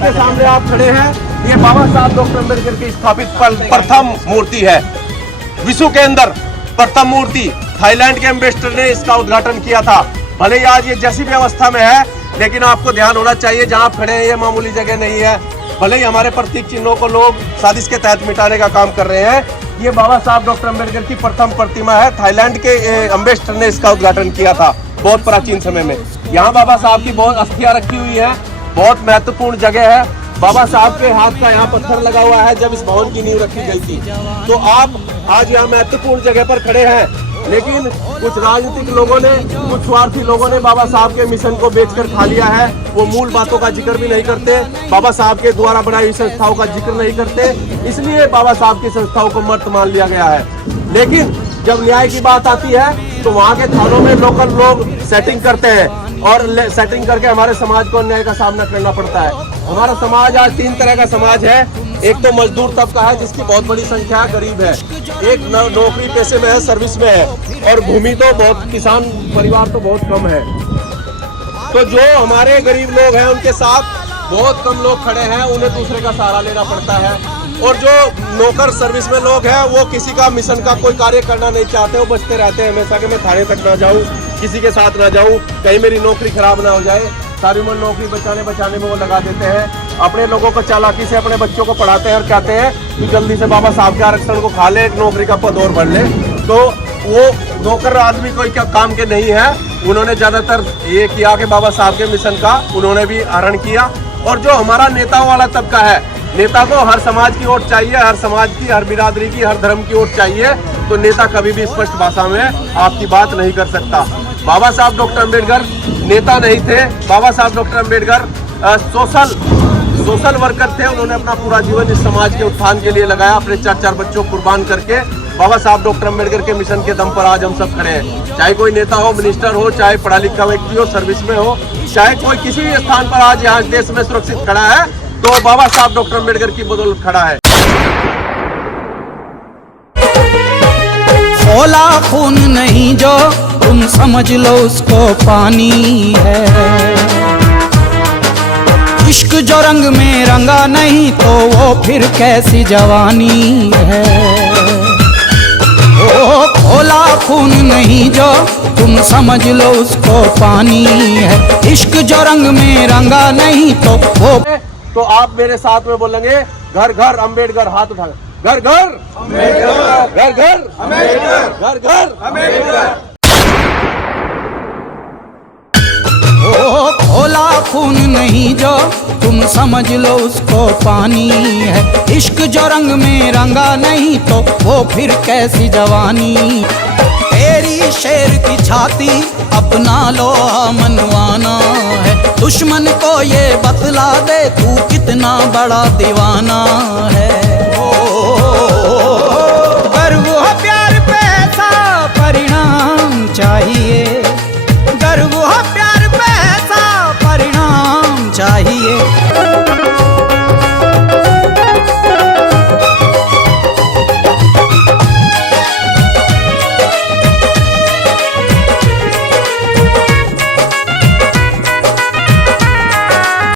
के सामने आप खड़े हैं, ये बाबा साहब डॉक्टर अम्बेडकर की स्थापित प्रथम मूर्ति है, विश्व के अंदर प्रथम मूर्ति। थाईलैंड के एम्बेसडर ने इसका उद्घाटन किया था। भले ही आज ये जैसी भी अवस्था में है, लेकिन आपको ध्यान होना चाहिए जहां आप खड़े हैं ये मामूली जगह नहीं है। भले ही हमारे प्रतीक चिन्हों को लोग साजिश के तहत मिटाने का काम कर रहे हैं, ये बाबा साहब डॉक्टर अम्बेडकर की प्रथम प्रतिमा है। थाईलैंड के एम्बेसडर ने इसका उद्घाटन किया था बहुत प्राचीन समय में। यहाँ बाबा साहब की बहुत अस्थियां रखी हुई है, बहुत महत्वपूर्ण जगह है। बाबा साहब के हाथ का यहाँ पत्थर लगा हुआ है जब इस भवन की नींव रखी गई थी। तो आप आज यहाँ महत्वपूर्ण जगह पर खड़े हैं, लेकिन कुछ राजनीतिक लोगों ने, कुछ स्वार्थी लोगों ने बाबा साहब के मिशन को बेचकर खा लिया है। वो मूल बातों का जिक्र भी नहीं करते, बाबा साहब के द्वारा बनाई हुई संस्थाओं का जिक्र नहीं करते, इसलिए बाबा साहब की संस्थाओं को मर्द मान लिया गया है। लेकिन जब न्याय की बात आती है तो वहाँ के थानों में लोकल लोग सेटिंग करते हैं और सेटिंग करके हमारे समाज को अन्याय का सामना करना पड़ता है। हमारा समाज आज 3 तरह का समाज है। एक तो मजदूर तबका है जिसकी बहुत बड़ी संख्या गरीब है, एक नौकरी पेशे में है, सर्विस में है, और भूमि तो बहुत, किसान परिवार तो बहुत कम है। तो जो हमारे गरीब लोग हैं उनके साथ बहुत कम लोग खड़े हैं, उन्हें दूसरे का सहारा लेना पड़ता है। और जो नौकर सर्विस में लोग हैं वो किसी का मिशन का कोई कार्य करना नहीं चाहते, वो बचते रहते हैं हमेशा कि मैं थाने तक ना जाऊं, किसी के साथ ना जाऊं, कहीं मेरी नौकरी खराब ना हो जाए। सारी उम्र नौकरी बचाने में वो लगा देते हैं। अपने लोगों को चालाकी से अपने बच्चों को पढ़ाते हैं और कहते हैं कि जल्दी से बाबा साहब के आरक्षण को खा ले, एक नौकरी का पद और भर ले। तो वो नौकर आदमी कोई क्या काम के नहीं है। उन्होंने ज्यादातर ये किया कि बाबा साहब के मिशन का उन्होंने भी हरण किया। और जो हमारा नेताओं वाला तबका है, नेता को हर समाज की वोट चाहिए, हर समाज की, हर बिरादरी की, हर धर्म की वोट चाहिए। तो नेता कभी भी स्पष्ट भाषा में आपकी बात नहीं कर सकता। बाबा साहब डॉक्टर अम्बेडकर नेता नहीं थे। बाबा साहब डॉक्टर अम्बेडकर सोशल वर्कर थे। उन्होंने अपना पूरा जीवन इस समाज के उत्थान के लिए लगाया, अपने 4 बच्चों को कुर्बान करके। बाबा साहब डॉक्टर अम्बेडकर के मिशन के दम पर आज हम सब खड़े हैं। चाहे कोई नेता हो, मिनिस्टर हो, चाहे पढ़ा लिखा व्यक्ति हो, सर्विस में हो, चाहे कोई किसी भी स्थान पर आज यहाँ देश में सुरक्षित खड़ा है, तो बाबा साहब डॉक्टर अम्बेडकर की बदौलत खड़ा है। खोला खून नहीं जो तुम समझ लो उसको पानी है। इश्क जो रंग में रंगा नहीं तो वो फिर कैसी जवानी है। ओ खोला खून नहीं जो तुम समझ लो उसको पानी है। इश्क जो रंग में रंगा नहीं तो वो। तो आप मेरे साथ में बोलेंगे, घर घर अम्बेडकर, हाथ उठा, घर घर अम्बेडकर, घर घर अम्बेडकर, घर घर अम्बेडकर। ओ खोला खून नहीं जो तुम समझ लो उसको पानी है। इश्क जो रंग में रंगा नहीं तो वो फिर कैसी जवानी। तेरी शेर की छाती अपना लो मनवाना है। दुश्मन को ये बतला दे तू कितना बड़ा दीवाना है।